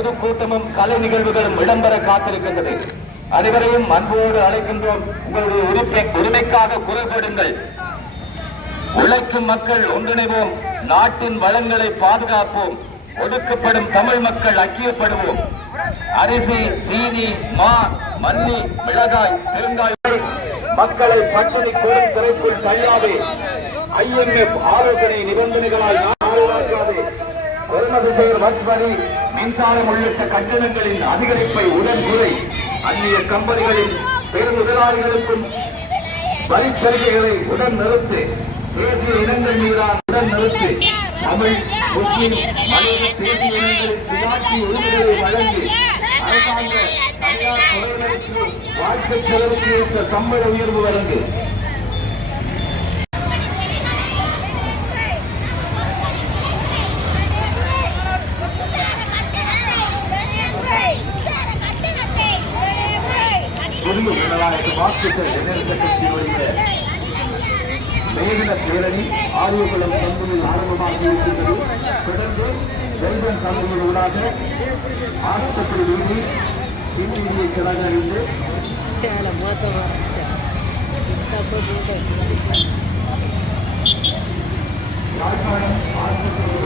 பொதுக்கூட்டமும் கலை நிகழ்வுகளும் இடம்பெற காத்திருக்கின்றது. அனைவரையும் அன்போடு அழைக்கின்றோம். உங்களுடைய உரிமைக்காக குரல் கொடுங்கள். உழைக்கும் மக்கள் ஒன்றிணைவோம். நாட்டின் வளங்களை பாதுகாப்போம். ஒடுக்கப்படும் தமிழ் மக்கள் ஐக்கியப்படுவோம். அரிசி, சீனி, மா, மல்லி, மிளகாய், தேங்காய் மக்களை பட்டினி கோரும் சிறைக்குள் தள்ளாதே. IMF ஆலோசனை நிபந்தனைகளால் பாதுகாக்காதே. கொரோனாவிசேர் வரி, மின்சாரம் உள்ளிட்ட கட்டணங்களின் அதிகரிப்பை உடன் குறை. அந்நிய கம்பெனிகளின் பெரும் முதலாளிகளுக்கும் வரி சலுகைகளை உடன் நிறுத்து. தேசிய இனங்கள் மீதான உடன் நிறுத்து. தமிழ், முஸ்லிம், மலைய தேசிய இனங்களின் சுயாட்சி உரிமைகளை வழங்கி அரசாங்க தனியார் துறையினருக்கு வாழ்க்கை செலவுக்கு ஏற்ற சம்பள உயர்வு வழங்கு. பொது ஜனநாயக வாக்குகள் எதிர்கட்சியுடைய மேகன பேரணி ஆரியகுளம் சந்தையில் ஆரம்பமாகி இருக்கின்றது. தொடர்ந்து ஜெய்வன் சந்தைகளூடாக ஆஸ்பத்திரி வீதி பின்வீதியை செலவழிந்து யாழ்ப்பாணம் ஆஸ்பத்திரி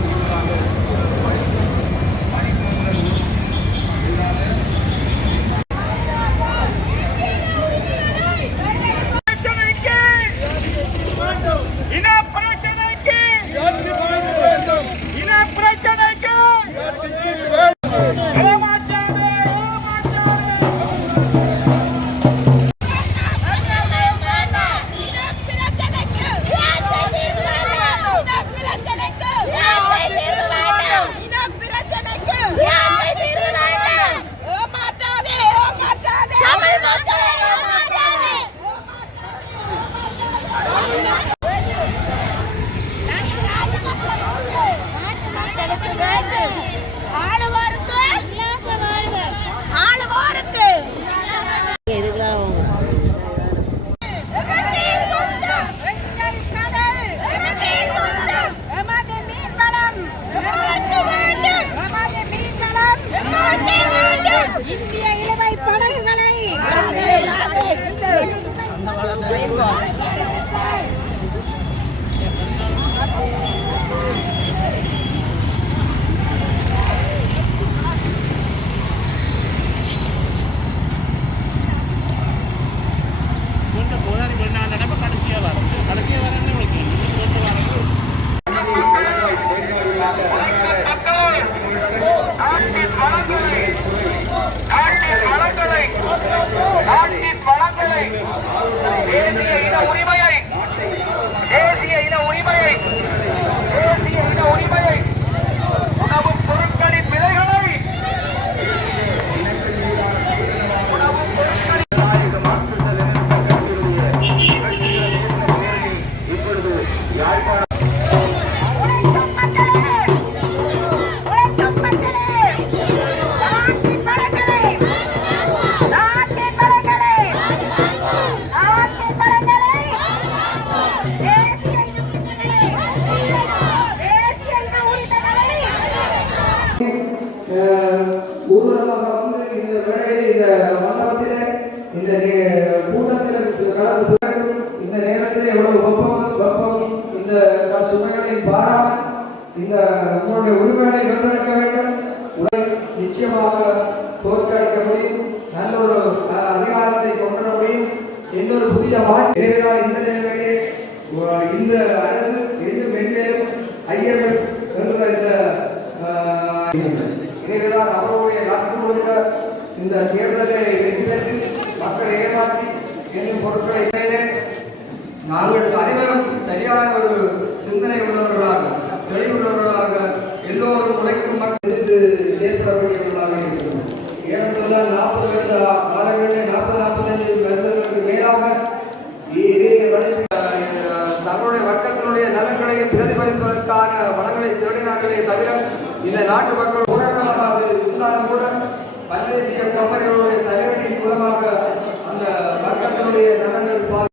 இந்திய இழுவை படகுகளை உணவுப் பொருட்களின் விலைகளை இப்பொழுது யாழ்ப்பாணம் ஊர்வலமாக வந்து இந்த வேளையில் இந்த மண்டபத்திலே இந்த கூட்டத்தில் கலந்து இந்த நேரத்தில் எவ்வளவு வெப்பம் இந்த சுமைகளின் பாராமல் இந்த உங்களுடைய உரிமைகளை வென்றெடுக்க வேண்டும். நிச்சயமாக தோற்கடிக்க முடியும். நல்ல ஒரு அதிகாரத்தை கொண்டு வர முடியும். எந்த ஒரு புதிய எனவேதான் இந்த நிலைமையிலே இந்த அரசு இன்னும் மென்மேலும் IMF என்ற இந்த எனவேதான் அவருடைய நாட்கள் முழுக்க இந்த தேர்தலை வெற்றி பெற்று மக்களை ஏமாற்றி என்னும் பொருட்களை மேலே நாங்கள் அனைவரும் சரியான ஒரு சிந்தனை உள்ளவர்களாக தெளிவுள்ளவர்களாக எல்லோரும் உழைக்கும் மக்கள் செயல்பட வேண்டியவர்களாக இருக்கிறோம். ஏன்னு சொன்னால் 40 வருஷ காலங்களில் 40-45 வருஷங்களுக்கு மேலாக தங்களுடைய வர்க்கத்தினுடைய நலன்களை பிரதிபலிப்பதற்கான வளங்களை திருடினார்களே தவிர இந்த நாட்டு மக்கள் போராட்டமாக இருந்தாலும் கூட பல்தேசிய கம்பெனிகளுடைய தலைவலின் மூலமாக அந்த வர்க்கத்தினுடைய நலன்கள்